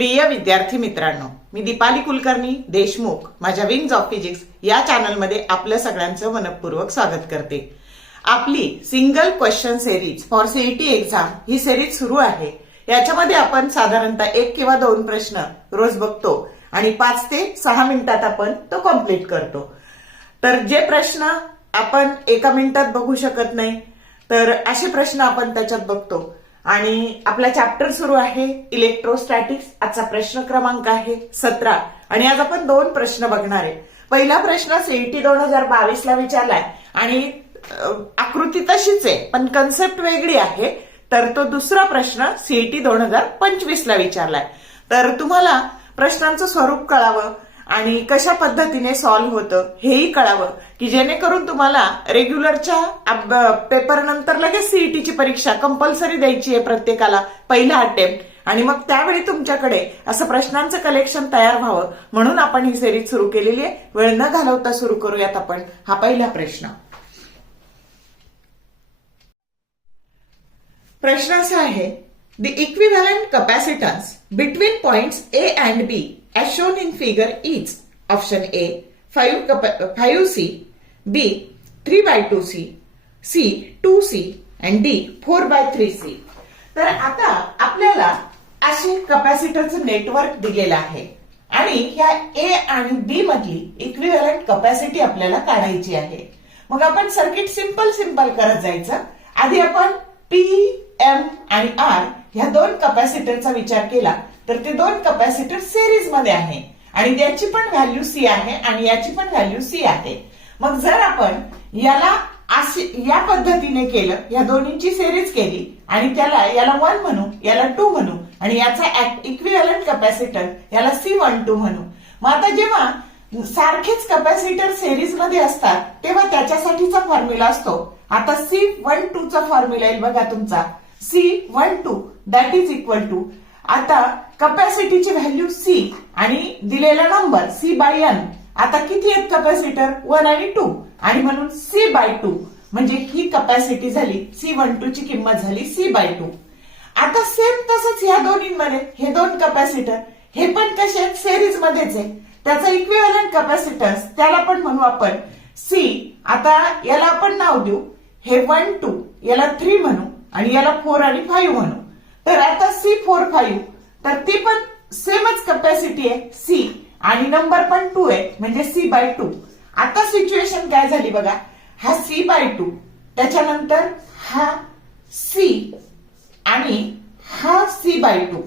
प्रिय विद्यार्थी मित्रांनो, मी दीपाली कुलकर्णी देशमुख माझ्या विंग्स ऑफ फिजिक्स या चॅनलमध्ये आपलं सगळ्यांचं मनपूर्वक स्वागत करते। आपली single question series for CET exam he series सुरू आहे। याच्यामध्ये आपण साधारणतः 1 किंवा 2 प्रश्न रोज बघतो आणि 5 ते 6 मिनिटात आपण तो कंप्लीट करतो। तर जे प्रश्न आपण 1 मिनिटात बघू शकत नाही तर असे प्रश्न आपण त्याच्यात बघतो आणि आपला चॅप्टर सुरू आहे इलेक्ट्रोस्टॅटिक्स। आजचा प्रश्न क्रमांक आहे 17 आणि आज आपण 2 प्रश्न बघणार आहे। पहिला प्रश्न सीईटी 2022 ला विचारलाय आणि आकृती तशीच आहे पण कन्सेप्ट वेगळी आहे। तर तो दुसरा प्रश्न सीईटी 2025 ला विचारलाय। तर तुम्हाला प्रश्नांचं स्वरूप कळावं आणि कशा पद्धतीने सॉल्व्ह होतं हेही कळावं की जेणेकरून तुम्हाला रेग्युलरच्या पेपर नंतर लगेच सीईटीची परीक्षा कंपल्सरी द्यायची आहे प्रत्येकाला पहिला अटेम्प्ट, आणि मग त्यावेळी तुमच्याकडे असं प्रश्नांचं कलेक्शन तयार व्हावं म्हणून आपण ही सिरीज सुरू केलेली आहे। वेळ न घालवता सुरू करूयात आपण हा पहिला प्रश्न। प्रश्न असा आहे, the equivalent capacitance between points A and B as shown in figure is option A 5C, B 3/2C, C 2C and D 4/3C। तर आता आपल्याला असे कॅपॅसिटरचं नेटवर्क दिलेलं आहे आणि ह्या A आणि B मधली इक्विव्हॅलंट कॅपॅसिटी आपल्याला काढायची आहे। मग आपण सर्किट सिंपल करत जायचं। आधी आपण P, M आणि R ह्या 2 कॅपॅसिटरचा विचार केला तर ते 2 कॅपॅसिटर सिरीज मध्ये आहे आणि त्याची पण व्हॅल्यू C आहे आणि याची पण व्हॅल्यू C आहे। मग जर आपण याला या पद्धतीने केलं, या दोन्हींची सिरीज केली आणि याला 1 म्हणू, याला 2 म्हणू आणि याचा इक्विव्हॅलंट कॅपॅसिटर याला C12 म्हणू। मग आता जेव्हा सारखेच कॅपॅसिटर सिरीज मध्ये असतात तेव्हा त्याच्यासाठीचा फॉर्म्युला असतो। आता C12 चा फॉर्म्युला येईल बघा तुमचा C12 that is equal to, आता कॅपॅसिटीची व्हॅल्यू C आणि दिलेला नंबर C/n। आता किती आहेत कॅपॅसिटर 1 आणि 2 आणि म्हणून C/2 म्हणजे ही कॅपॅसिटी झाली C12 ची किंमत झाली C/2। आता सेम तसंच ह्या दोन्हींमध्ये हे 2 कॅपॅसिटर हे पण कसे आहेत सिरीज मध्येच आहे, त्याचा इक्विव्हॅलंट कॅपॅसिटन्स त्याला पण म्हणू आपण C। आता याला आपण नाव देऊ, हे 1 2 याला 3 म्हणू आणि याला 4 आणि 5 म्हणू। तर आता C4 तर ती पण सेमच कॅपॅसिटी आहे C आणि नंबर पण 2 आहे म्हणजे C/2। आता सिच्युएशन काय झाली बघा, हा C/2 त्याच्यानंतर हा C आणि हा C/2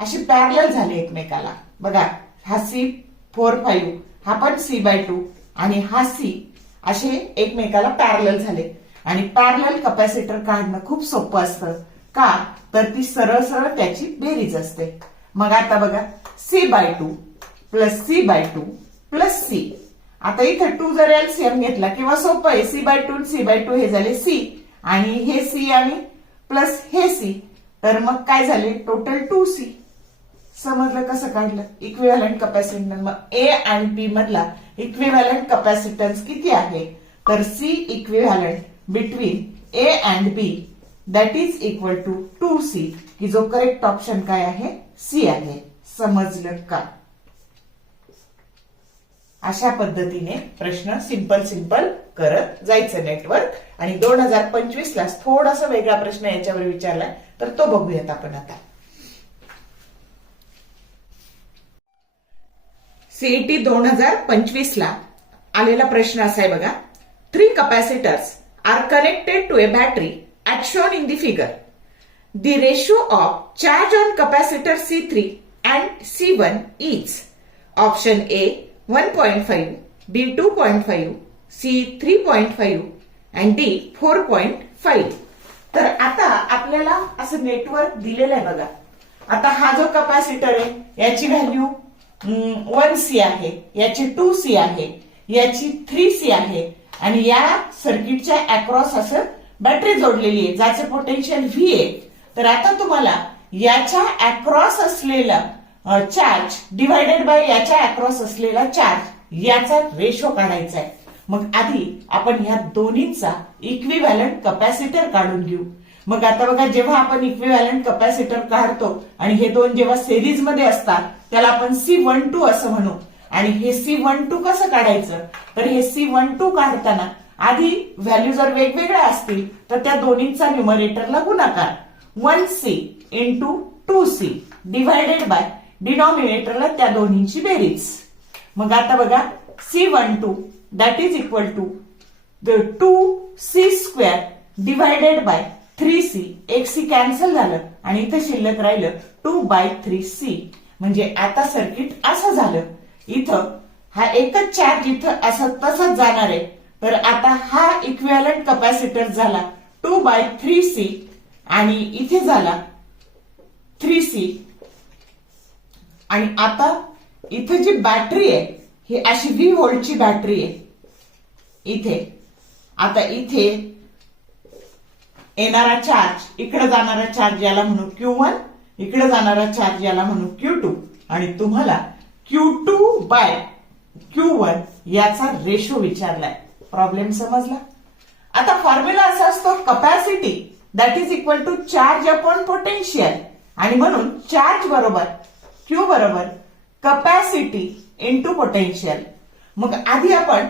अशी पॅरलल झाले एकमेकाला। बघा हा C4 हा पण C/2 आणि हा C असे एकमेकाला पॅरलल झाले आणि पॅरलल कॅपॅसिटर काढणं खूप सोपं असतं का, तर ती सरळ त्याची बेरीज असते। मग आता बघा C/2 plus C/2 plus C। आता इथं 2 जर एलसीएम घेतला किंवा सोपं आहे, C/2 C/2 हे झाले C आणि हे C आणि प्लस हे C, तर मग काय झाले टोटल 2C। समजलं कसं काढलं इक्विव्हॅलंट कॅपॅसिटन्स। मग A आणि B मधला इक्विव्हॅलंट कॅपॅसिटन्स किती आहे, तर C equivalent between A and B that is equal to 2C, की जो करेक्ट ऑप्शन काय आहे C आहे। समजलं का? अशा पद्धतीने प्रश्न सिंपल करत जायचं नेटवर्क। आणि 2025 ला थोडासा वेगळा प्रश्न याच्यावर विचारलाय तर तो बघूयात आपण आता। सीईटी 2025 ला आलेला प्रश्न असा आहे बघा, 3 capacitors are connected to a battery as shown in the figure. The ratio of charge on capacitor C3 and C1 is option A 1.5, B 2.5, C 3.5 and D 4.5। तर आता आपल्याला असं नेटवर्क दिलेलं आहे बघा। आता हा जो कॅपॅसिटर आहे याची व्हॅल्यू 1C आहे, याची 2C आहे, याची 3C आहे आणि या सर्किटच्या अक्रॉस असं बॅटरी जोडलेली आहे ज्याचे पोटेन्शियल V आहे। तर आता तुम्हाला याच्या अक्रॉस असलेला चार्ज डिवायडेड बाय याच्या अक्रॉस असलेला चार्ज याचा रेशो काढायचा आहे। मग आधी आपण ह्या दोन्हींचा इक्विव्हॅलंट कॅपॅसिटर काढून घेऊ। मग आता बघा, जेव्हा आपण इक्विव्हॅलंट कपॅसिटर काढतो आणि हे दोन जेव्हा सिरीज मध्ये असतात त्याला आपण C12 असं म्हणू. आणि हे C12 कसं काढायचं, तर हे C12 काढताना आधी व्हॅल्यू जर वेगवेगळ्या असतील तर त्या दोन्हीचा न्यूमरेटरला गुणाकार 1C into 2C divided by डिनॉमिनेटरला त्या दोन्हींची बेरीज. मग आता बघा, C12 that is equal to 2C square divided by 3C. एक C कॅन्सल झालं आणि इथे शिल्लक राहिलं 2/3C. म्हणजे आता सर्किट असं झालं, इथं हा एकच चार्ज इथं असं तसंच जाणार आहे. तर आता हा इक्विव्हॅलंट कपॅसिटर झाला 2/3C आणि इथे झाला 3C. आणि आता इथे जी बॅटरी आहे ही अशी 20 व्होल्टची बॅटरी आहे. इथे आता इथे येणारा चार्ज, इकडे जाणारा चार्ज याला म्हणू Q1, इकडे जाणारा चार्ज याला म्हणू Q2 आणि तुम्हाला Q2/Q1 याचा रेशो विचारलाय. प्रॉब्लेम समजला? आता फॉर्म्युला असा असतो, capacity that is equal to charge upon potential. आणि म्हणून चार्ज बरोबर Q बरोबर कपॅसिटी इंटू पोटेन्शियल. मग आधी आपण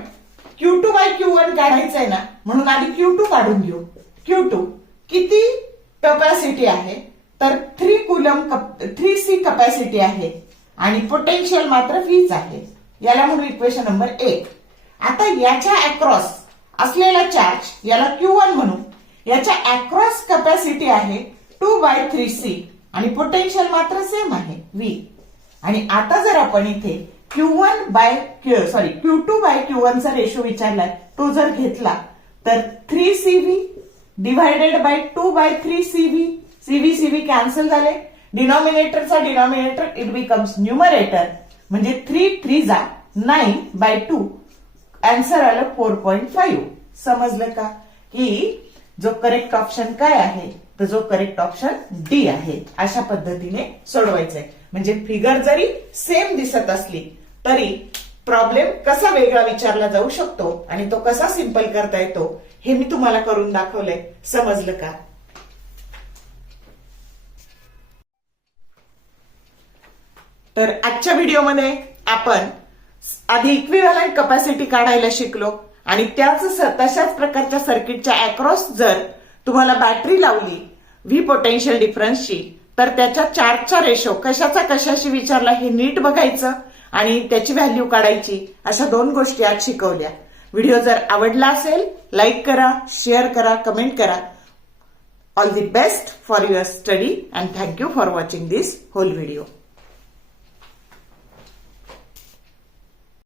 Q2/Q1 काढायचंय ना, म्हणून आधी Q2 काढून घेऊ. Q2 किती कपॅसिटी आहे, तर 3C कपॅसिटी आहे आणि पोटेन्शियल मात्र Vच आहे. याला म्हणू इक्वेशन नंबर 1. आता याच्या अक्रॉस असलेला चार्ज याला Q1 म्हणू. याच्या अक्रॉस कपॅसिटी आहे 2/3C आणि पोटेन्शियल मात्र सेम आहे V. आणि आता जर आपण इथे Q2/Q1 चा रेशो विचारलाय, तो जर घेतला तर 3CV divided by 2/3CV. CV cancel झाले, डिनॉमिनेटरचा डिनॉमिनेटर इट बिकम्स न्यूमरेटर. म्हणजे 3 3 9/2. आन्सर आलं 4.5. समजलं का की जो करेक्ट ऑप्शन काय आहे, तर जो करेक्ट ऑप्शन डी आहे. अशा पद्धतीने सोडवायचंय. म्हणजे फिगर जरी सेम दिसत असली तरी प्रॉब्लेम कसा वेगळा विचारला जाऊ शकतो आणि तो कसा सिंपल करता येतो हे मी तुम्हाला करून दाखवलंय. समजलं का? तर आजच्या व्हिडिओमध्ये आपण आधी इक्विव्हॅलंट कपॅसिटी काढायला शिकलो आणि तशाच प्रकारच्या सर्किटच्या अक्रॉस जर तुम्हाला बॅटरी लावली व्ही पोटेन्शियल डिफरन्सची, तर त्याच्या चार्जचा रेशो कशाचा कशाशी विचारला हे नीट बघायचं आणि त्याची व्हॅल्यू काढायची. अशा 2 गोष्टी आज शिकवल्या. व्हिडिओ जर आवडला असेल लाईक करा, शेअर करा, कमेंट करा. All the best for your study and thank you for watching this whole video.